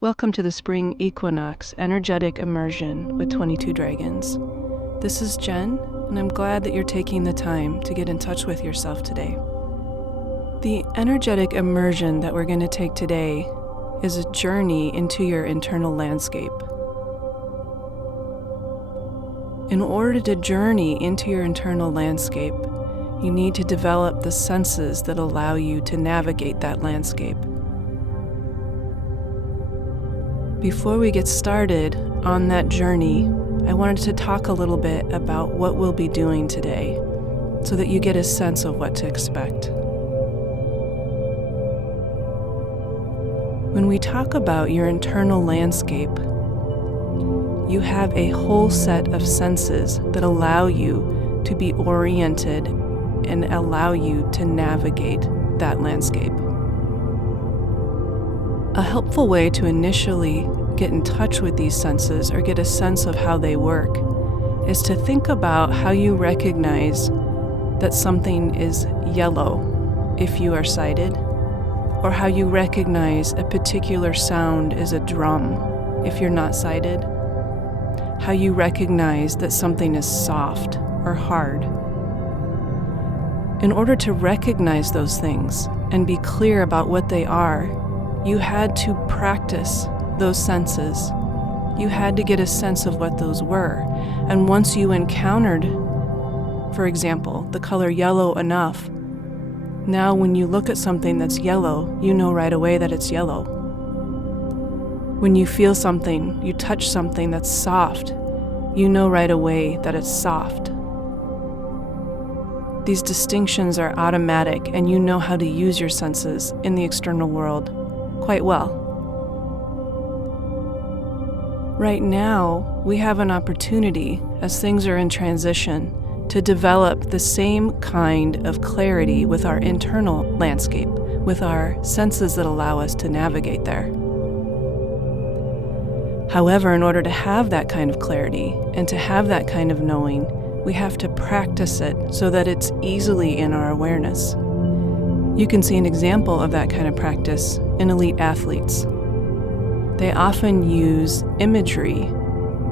Welcome to the Spring Equinox Energetic Immersion with 22 Dragons. This is Jen, and I'm glad that you're taking the time to get in touch with yourself today. The energetic immersion that we're going to take today is a journey into your internal landscape. In order to journey into your internal landscape, you need to develop the senses that allow you to navigate that landscape. Before we get started on that journey, I wanted to talk a little bit about what we'll be doing today so that you get a sense of what to expect. When we talk about your internal landscape, you have a whole set of senses that allow you to be oriented and allow you to navigate that landscape. A helpful way to initially get in touch with these senses or get a sense of how they work is to think about how you recognize that something is yellow if you are sighted, or how you recognize a particular sound is a drum if you're not sighted, how you recognize that something is soft or hard. In order to recognize those things and be clear about what they are, you had to practice those senses. You had to get a sense of what those were. And once you encountered, for example, the color yellow enough, now when you look at something that's yellow, you know right away that it's yellow. When you feel something, you touch something that's soft, you know right away that it's soft. These distinctions are automatic, and you know how to use your senses in the external world quite well. Right now, we have an opportunity, as things are in transition, to develop the same kind of clarity with our internal landscape, with our senses that allow us to navigate there. However, in order to have that kind of clarity and to have that kind of knowing, we have to practice it so that it's easily in our awareness. You can see an example of that kind of practice in elite athletes. They often use imagery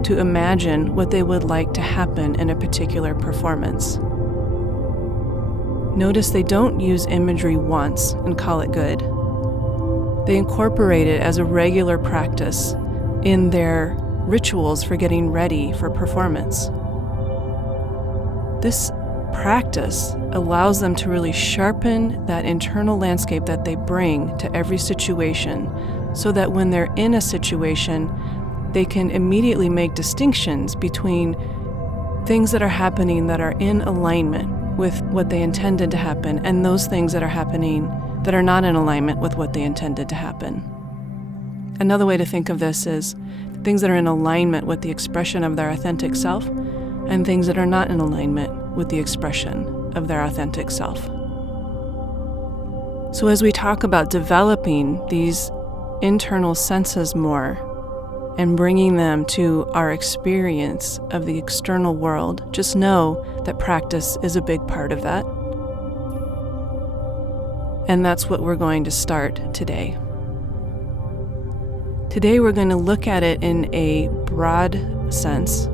to imagine what they would like to happen in a particular performance. Notice they don't use imagery once and call it good. They incorporate it as a regular practice in their rituals for getting ready for performance. This practice allows them to really sharpen that internal landscape that they bring to every situation, so that when they're in a situation, they can immediately make distinctions between things that are happening that are in alignment with what they intended to happen and those things that are happening that are not in alignment with what they intended to happen. Another way to think of this is things that are in alignment with the expression of their authentic self and things that are not in alignment with the expression of their authentic self. So as we talk about developing these internal senses more and bringing them to our experience of the external world, just know that practice is a big part of that. And that's what we're going to start today. Today we're going to look at it in a broad sense.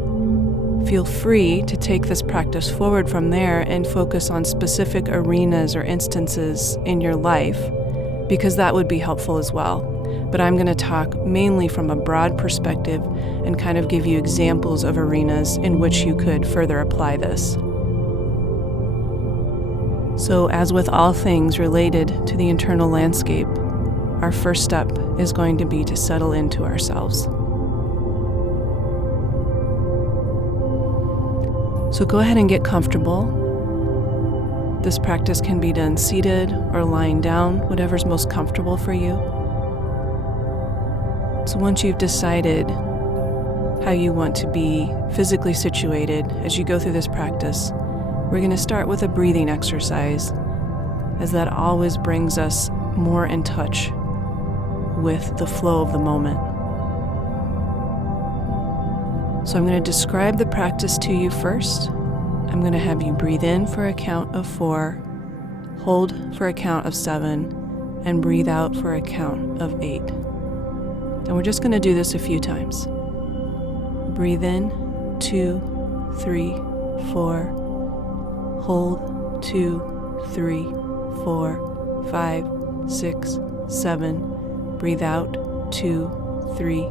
Feel free to take this practice forward from there and focus on specific arenas or instances in your life, because that would be helpful as well. But I'm going to talk mainly from a broad perspective and kind of give you examples of arenas in which you could further apply this. So, as with all things related to the internal landscape, our first step is going to be to settle into ourselves. So go ahead and get comfortable. This practice can be done seated or lying down, whatever's most comfortable for you. So once you've decided how you want to be physically situated as you go through this practice, we're going to start with a breathing exercise, as that always brings us more in touch with the flow of the moment. So I'm going to describe the practice to you first. I'm going to have you breathe in for a count of 4, hold for a count of 7, and breathe out for a count of 8. And we're just going to do this a few times. Breathe in, 2, 3, 4. Hold, 2, 3, 4, 5, 6, 7. Breathe out, 2, 3,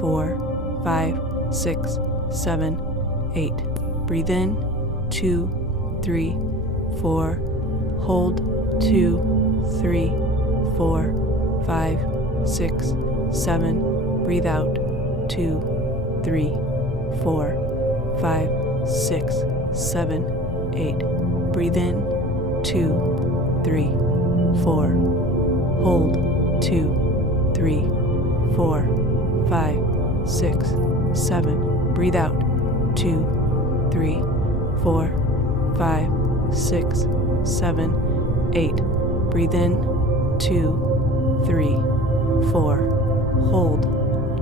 4, 5, 6, 7, 8. Breathe in, 2, 3, 4. Hold, 2, 3, 4, 5, 6, 7. Breathe out, 2, 3, 4, 5, 6, 7, 8. Breathe in, 2, 3, 4. Hold, 2, 3, 4, 5, 6, 7. Breathe out, 2, 3, 4, 5, 6, 7, 8. Breathe in, 2, 3, 4. Hold,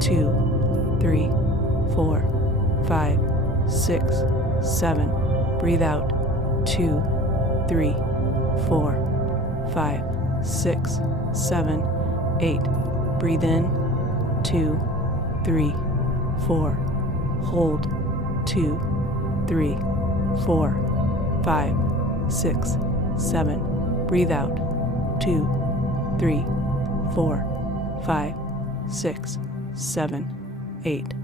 2, 3, 4, 5, 6, 7. Breathe out, 2, 3, 4, 5, 6, 7, 8. Breathe in, 2, 3, 4. Hold, 2, 3, 4, 5, 6, 7. Breathe out, 2, 3, 4, 5, 6, 7, 8.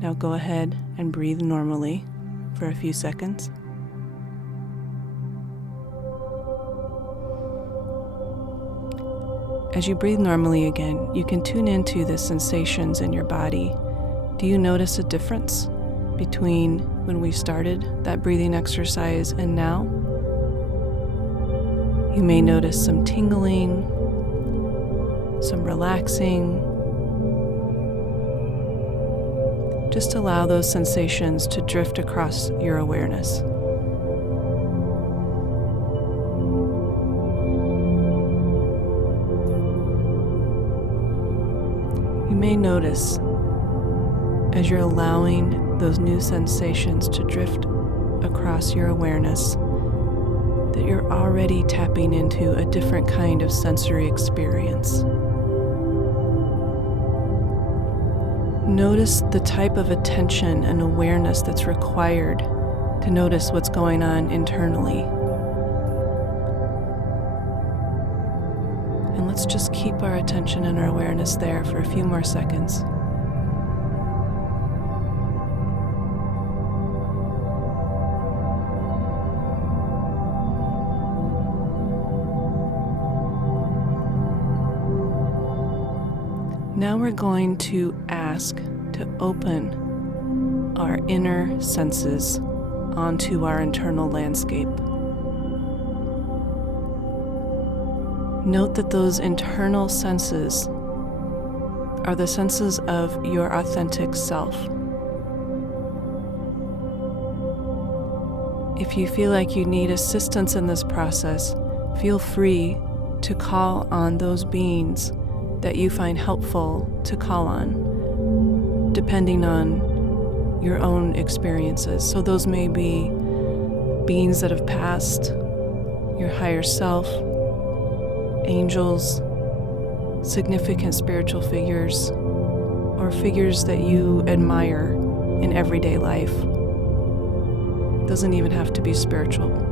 Now go ahead and breathe normally for a few seconds. As you breathe normally again, you can tune into the sensations in your body. Do you notice a difference between when we started that breathing exercise and now? You may notice some tingling, some relaxing. Just allow those sensations to drift across your awareness. You may notice, as you're allowing those new sensations to drift across your awareness, that you're already tapping into a different kind of sensory experience. Notice the type of attention and awareness that's required to notice what's going on internally. And let's just keep our attention and our awareness there for a few more seconds. Now we're going to ask to open our inner senses onto our internal landscape. Note that those internal senses are the senses of your authentic self. If you feel like you need assistance in this process, feel free to call on those beings that you find helpful to call on, depending on your own experiences. So those may be beings that have passed, your higher self, angels, significant spiritual figures, or figures that you admire in everyday life. Doesn't even have to be spiritual.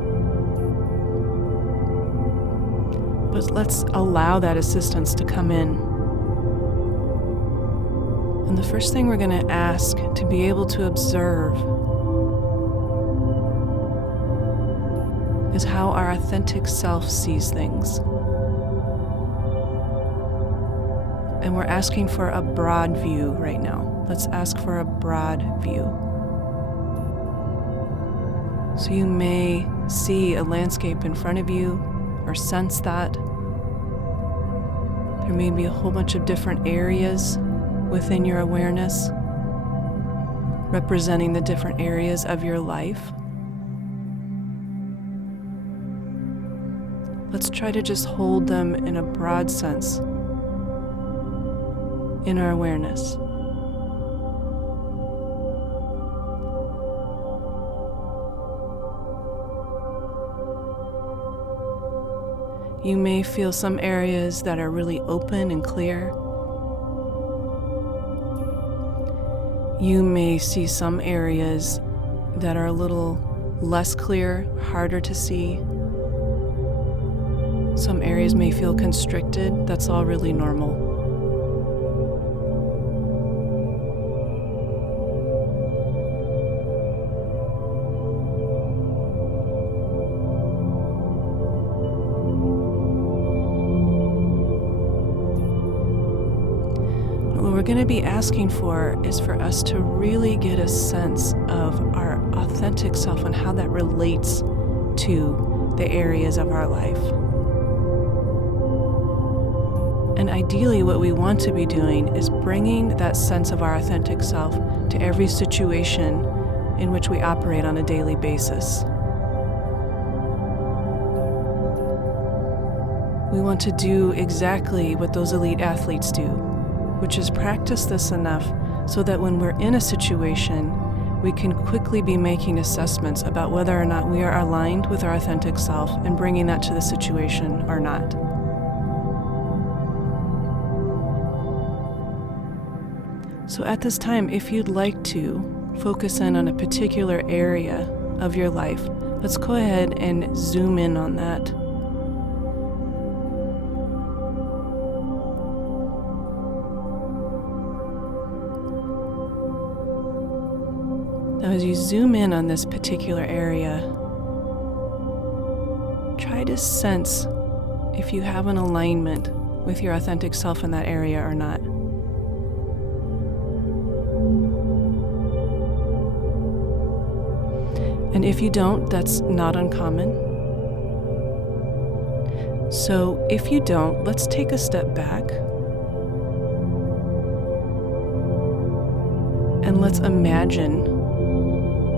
But let's allow that assistance to come in. And the first thing we're going to ask to be able to observe is how our authentic self sees things. And we're asking for a broad view right now. Let's ask for a broad view. So you may see a landscape in front of you or sense that. There may be a whole bunch of different areas within your awareness, representing the different areas of your life. Let's try to just hold them in a broad sense in our awareness. You may feel some areas that are really open and clear, You may see some areas that are a little less clear, harder to see. Some areas may feel constricted. That's all really normal. What we're going to be asking for is for us to really get a sense of our authentic self and how that relates to the areas of our life. And ideally, what we want to be doing is bringing that sense of our authentic self to every situation in which we operate on a daily basis. We want to do exactly what those elite athletes do, which is practice this enough so that when we're in a situation, we can quickly be making assessments about whether or not we are aligned with our authentic self and bringing that to the situation or not. So at this time, if you'd like to focus in on a particular area of your life, let's go ahead and zoom in on that. Now, as you zoom in on this particular area, try to sense if you have an alignment with your authentic self in that area or not. And if you don't, that's not uncommon. So if you don't, let's take a step back and let's imagine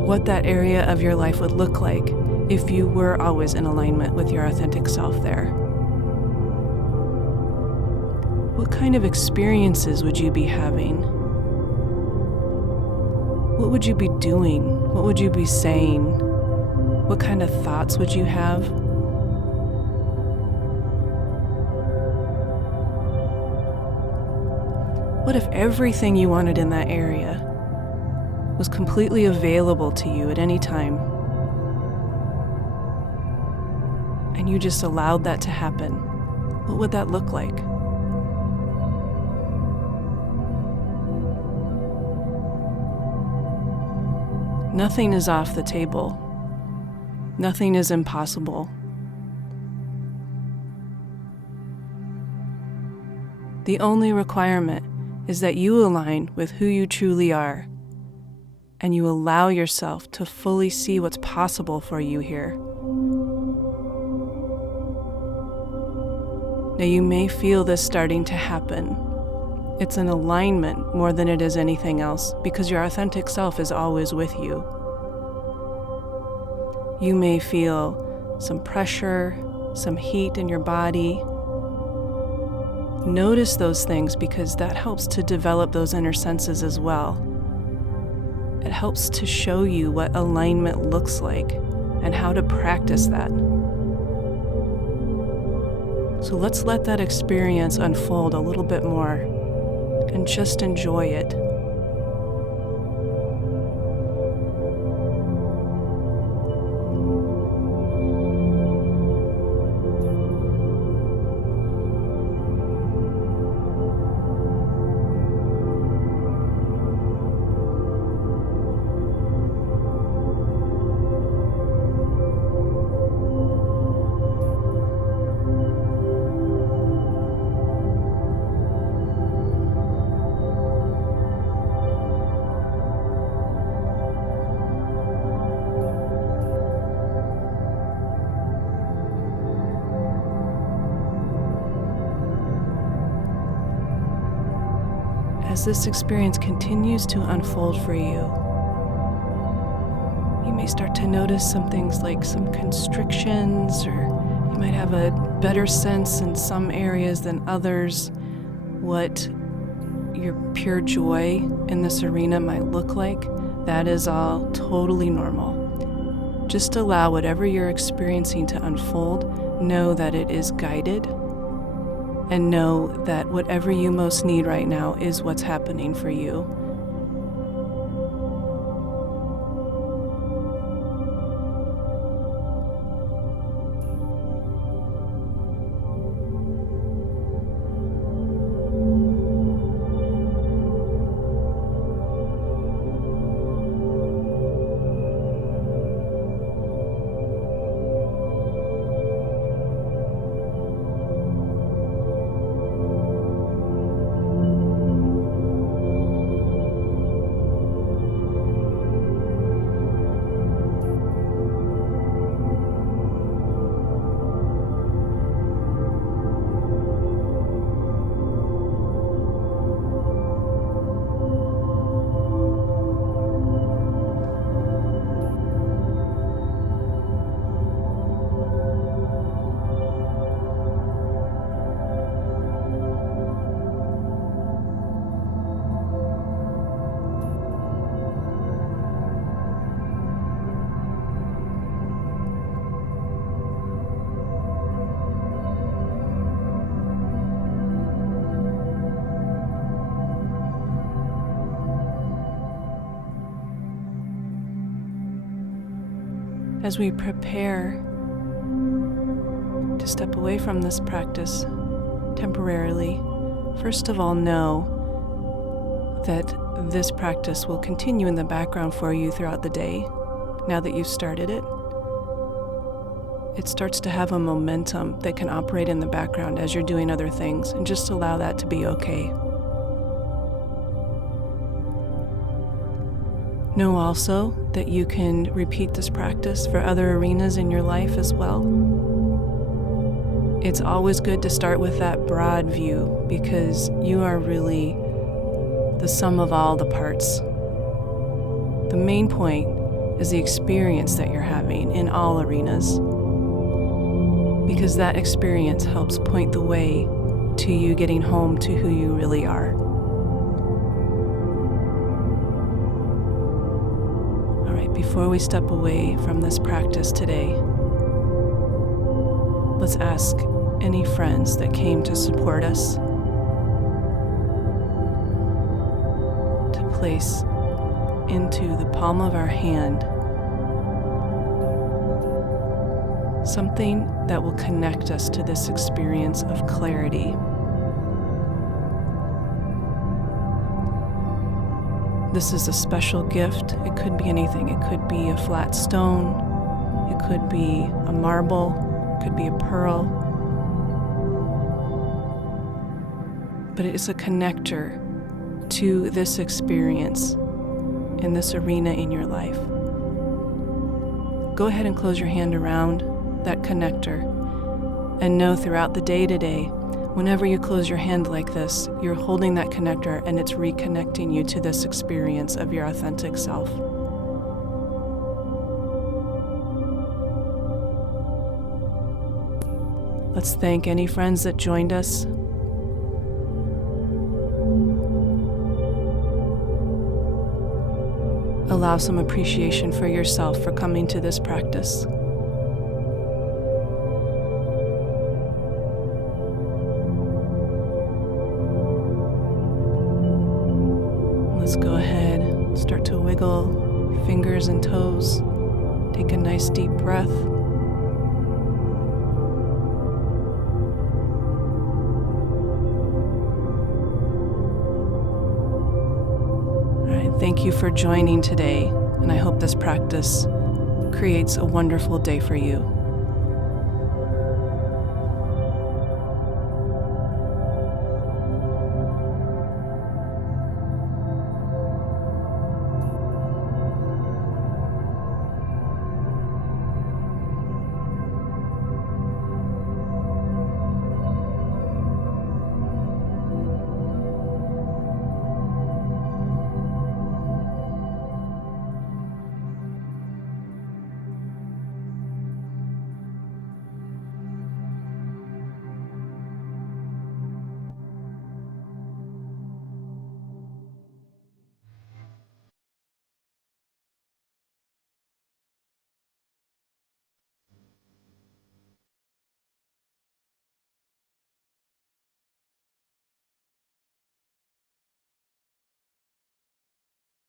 what that area of your life would look like if you were always in alignment with your authentic self there. What kind of experiences would you be having? What would you be doing? What would you be saying? What kind of thoughts would you have? What if everything you wanted in that area was completely available to you at any time, and you just allowed that to happen? What would that look like? Nothing is off the table. Nothing is impossible. The only requirement is that you align with who you truly are, and you allow yourself to fully see what's possible for you here. Now, you may feel this starting to happen. It's an alignment more than it is anything else, because your authentic self is always with you. You may feel some pressure, some heat in your body. Notice those things, because that helps to develop those inner senses as well. It helps to show you what alignment looks like and how to practice that. So let's let that experience unfold a little bit more and just enjoy it. As this experience continues to unfold for you, you may start to notice some things like some constrictions, or you might have a better sense in some areas than others what your pure joy in this arena might look like. That is all totally normal. Just allow whatever you're experiencing to unfold. Know that it is guided, and know that whatever you most need right now is what's happening for you. As we prepare to step away from this practice temporarily, first of all, know that this practice will continue in the background for you throughout the day. Now that you've started it, it starts to have a momentum that can operate in the background as you're doing other things, and just allow that to be okay. Know also that you can repeat this practice for other arenas in your life as well. It's always good to start with that broad view, because you are really the sum of all the parts. The main point is the experience that you're having in all arenas, because that experience helps point the way to you getting home to who you really are. All right, before we step away from this practice today, let's ask any friends that came to support us to place into the palm of our hand something that will connect us to this experience of clarity. This is a special gift. It could be anything. It could be a flat stone. It could be a marble. It could be a pearl. But it is a connector to this experience in this arena in your life. Go ahead and close your hand around that connector, and know throughout the day today, whenever you close your hand like this, you're holding that connector and it's reconnecting you to this experience of your authentic self. Let's thank any friends that joined us. Allow some appreciation for yourself for coming to this practice. Let's go ahead, start to wiggle fingers and toes. Take a nice deep breath. Thank you for joining today, and I hope this practice creates a wonderful day for you.